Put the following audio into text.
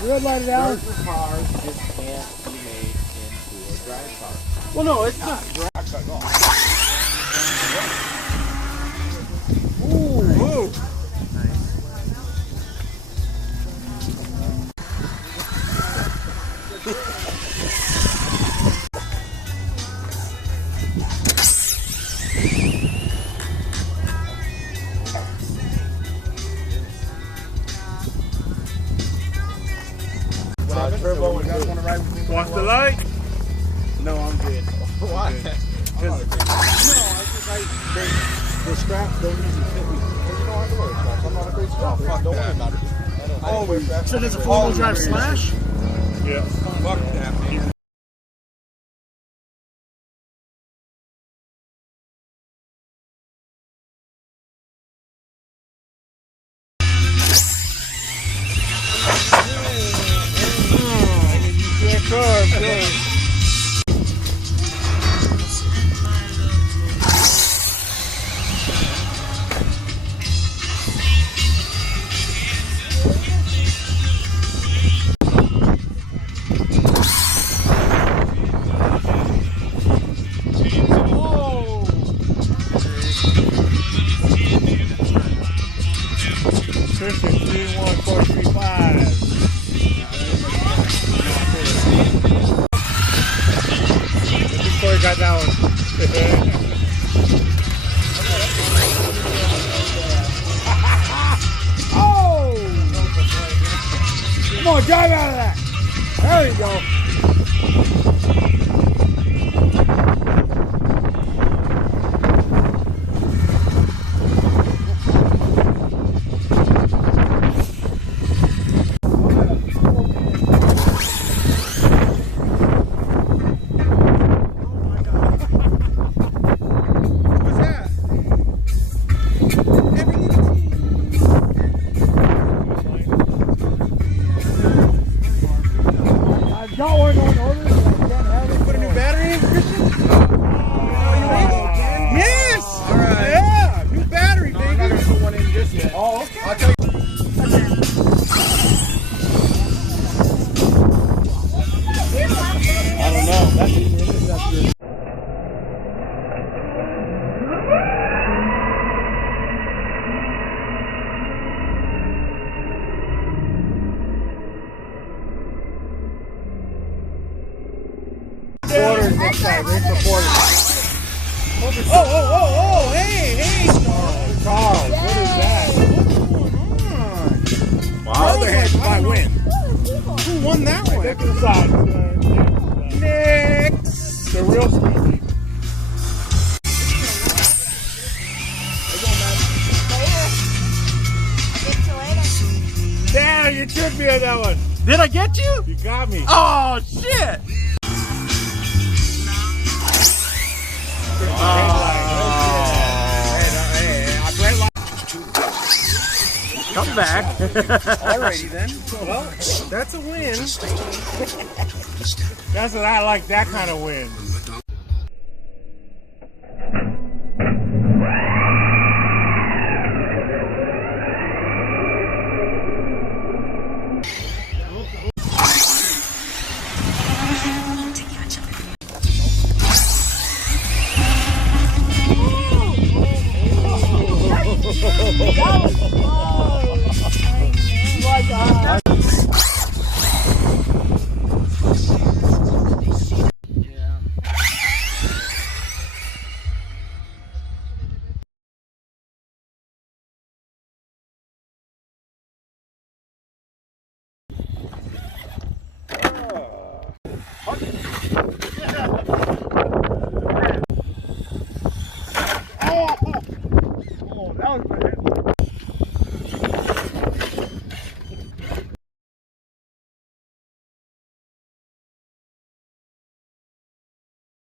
Red light it out. Commercial cars just can't be made into a drag car. Well, no, it's not drag. Ooh. Turbo, you guys want to ride with me? Watch the light. No, I'm good. Why? The straps don't usually fit me. Well, you don't have to wear straps. I'm not a great strap. Don't worry about it. So there's a four-wheel drive Slash? Yeah. Fuck that, man. Christian 31435. Corey got that one. Oh! Come on, drive out of that. There you go. Got one on order. Put a new battery in, Christian? Yes! All right. Yeah, new battery, baby. I'm not going to put one in just yet. Oh, okay. I'll tell you. I don't know. That's the interceptor. Quarters next time. Ring for quarters. Oh, hey. Carl, what is that? Wow. Otherhead, I win. Who won that one? Check this out. Next. The real speedy. Damn, you tricked me on that one. Did I get you? You got me. Oh, shit. Come back. Alrighty then. Well, that's a win. That's what I like, that kind of win.